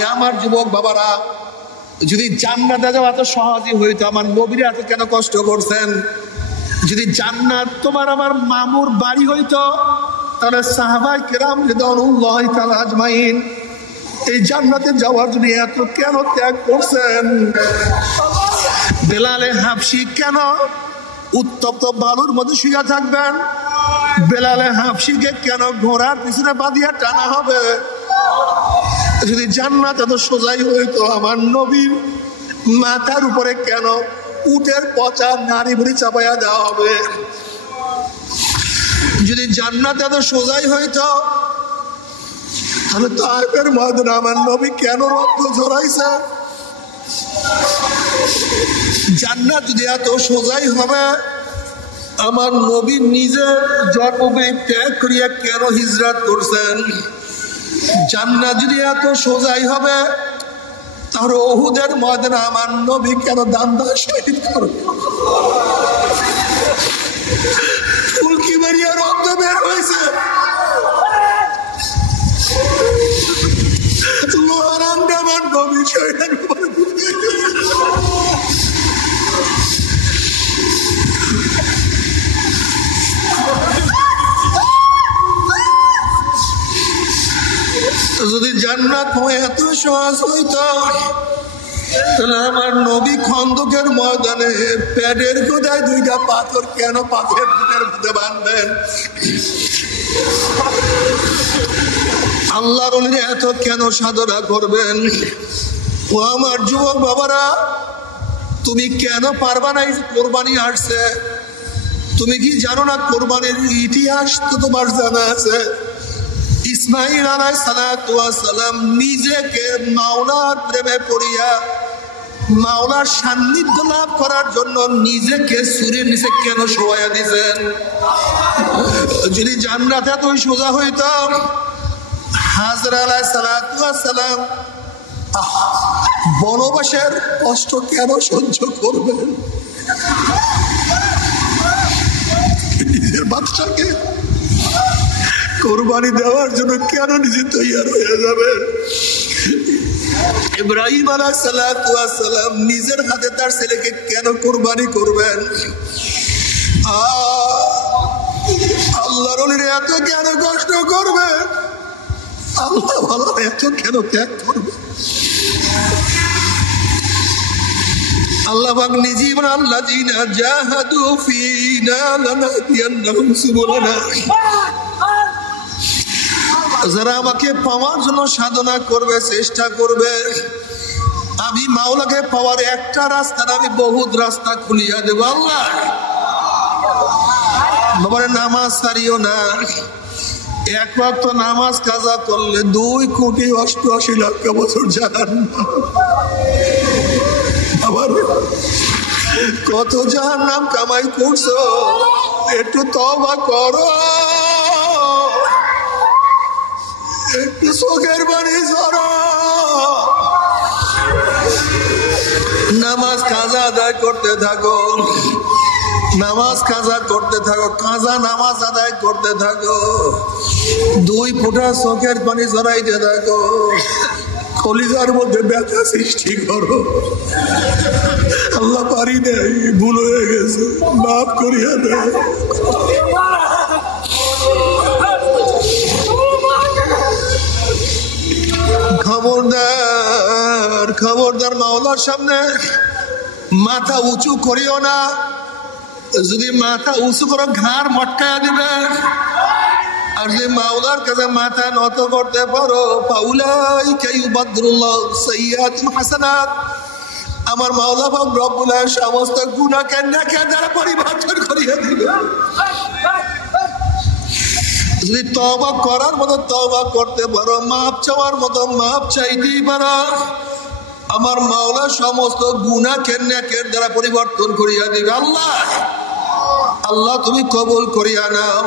এ আমার যুবক বাবারা, যদি জান্নাতে যাওয়া এত সহজই হইতো, আমার নবীরা এত কেন কষ্ট করছেন? যদি জান্নাত তোমার আমার মামুর বাড়ি হইতো, তাহলে সাহাবায়ে কেরাম রিদওয়ানুল্লাহি তাআলা আজমাইন এই জান্নাতে যাওয়ার জন্য এত কেন ত্যাগ করছেন? বেলালে হাবশি কেন উত্তপ্ত বালুর মধ্যে শুয়ে থাকবেন? বেলালে হাবশিকে কেন ঘোড়ার পিছনে বাঁধিয়া টানা হবে? যদি জান্নাত এত সোজাই হইতো, আমার নবীর মাথার উপরে কেন উটের পচা নারী বুড়ি চাপাইয়া দেওয়া হবে? যদি জান্নাত এত সোজাই হইতো, তাহলে তায়েফের ময়দানে আমার নবী কেন রক্ত ঝরাইছে? জান্নাত যদি এত সোজাই হবে, আমার নবী নিজে জন্মভূমি ত্যাগ করিয়া কেন হিজরত করছেন? জান্নাত যদি এত সোজাই হবে, তাহলে উহুদের ময়দানে আমার নবী কেন দান্দা শহীদ করবে? ফুলকি মারিয়া রক্ত বের হয়েছে, লোহারামটা আমার নবী শহীদের উপরে। যদি জান্নাত হয়ে এত সহজ হইত, তাহলে আমার নবী খন্দকের ময়দানে পেটের কোথায় দুইটা পাথর কেন পাথরের মধ্যে বাঁধবেন? আল্লাহর ওলিরা এত কেন সাধনা করবেন? ও আমার যুবক বাবারা, তুমি কেন পারবা না? কোরবানি আসছে, তুমি কি জানো না কোরবানির ইতিহাস তো তোমার জানা আছে? ইসমাঈল আলাইহিস সালাতু ওয়াস সালাম নিজেকে মাওলার প্রেমে পড়িয়া মাওলার সান্নিধ্য লাভ করার জন্য নিজেকে সূর্যের নিচে কেন শোয়াইয়া দিয়েছেন? যদি জান্নাত এতই সোজা হইতো, হাজরা আলাইহিস সালাতু ওয়াস সালাম বনবাসের কষ্ট কেন সহ্য করবেন? নিজের বাচ্চাকে কোরবানি দেওয়ার জন্য কেন নিজে তৈয়ার হয়ে যাবে? ইব্রাহিম আলাইহিস সালাতু ওয়াস সালাম নিজের হাতে তার ছেলেকে কেন কোরবানি করবেন? আল্লাহর ওলিরা এত কেন কষ্ট করবে? আল্লাহ ভালো এত কেন ত্যাগ করবে? আল্লাহ পাক নিজেই বলেন, আল্লাযীনা জাহাদু ফীনা লানাহদিয়ান্নাহুম সুবুলানা। যারা আমাকে পাওয়ার জন্য সাধনা করবে, চেষ্টা করবে, আমি মাওলাকে পাওয়ার একটা রাস্তা, আমি বহুত রাস্তা খুলিয়া দেব। আল্লাহ বাবারে, নামাজ ছাড়িও না। এক ওয়াক্ত নামাজ কাজা করলে 2,88,00,000 বছর জাহান্নাম। আবার কত জাহান্নাম কামাই করছো, একটু তওবা করো, একটু চোখের পানি ঝরো। নামাজ কাজা আদায় করতে থাকো, নামাজ কাজা করতে থাকো, কাজা নামাজ আদায় করতে থাকো, 2 ফোঁটা চোখের পানি ঝরাইতে থাকো, কলিজার মধ্যে ব্যথা সৃষ্টি করো। আল্লাহ পারি দেয়, ভুল হয়ে গেছে, মাফ করিয়া দেয়। খবরদার, খবরদার, মাওলার সামনে মাথা উঁচু করিও না। যদি মাথা উঁচু করো, ঘাড় মটকায়া দিবে। আর যদি মাওলার কাছে মাথা নত করতে পারো, ফাউলাইকা ইউবাদদিলুল্লাহু সাইয়্যাতিহিম হাসানাত, আমার মাওলা পাক রব্বুল আলামিন সমস্ত গুনাহকে নেকির দ্বারা পরিবর্তন করিয়ে দিবে। যদি তওবা করার মতো তওবা করতে পারো, মাপ চাওয়ার মতো মাপ চাইতেই পারো, আমার মাওলা সমস্ত গুনাহকে নেকির দ্বারা পরিবর্তন করিয়া দিবে। আল্লাহ, আল্লাহ তুমি কবুল করিয়া নাও।